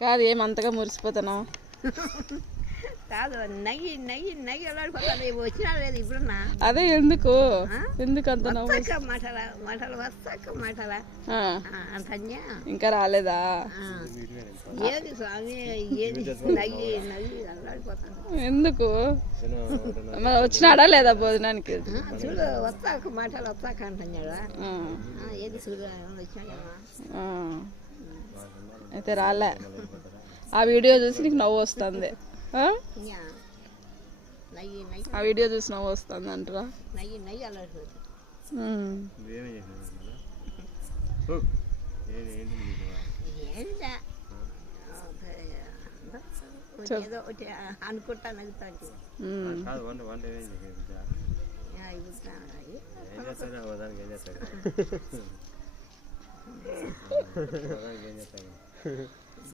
కాదు ఏమంతగా మురిసిపోతున్నావు? కాదు నగి నగి నగి వెళ్ళాడిపోతాను వచ్చినా లేదు ఇప్పుడున్నా. అదే ఎందుకు ఎందుకు అంత వస్తాక మాటలు వస్తాక మాటలా అంతన్యా ఇంకా రాలేదా? ఏది స్వామి ఏది నగి నగి వెళ్ళాడిపోతాను. ఎందుకు వచ్చినాడా లేదా భోజనానికి? చూడు వస్తాక మాటలు వస్తాక అంటున్నాడా ఏది చూడు వచ్చినాడా? అయితే రాలే. ఆ వీడియో చూసి నీకు నవ్వు వస్తుంది. ఆ వీడియో చూసి నవ్వు వస్తుంది అంటారా? అనుకుంటాను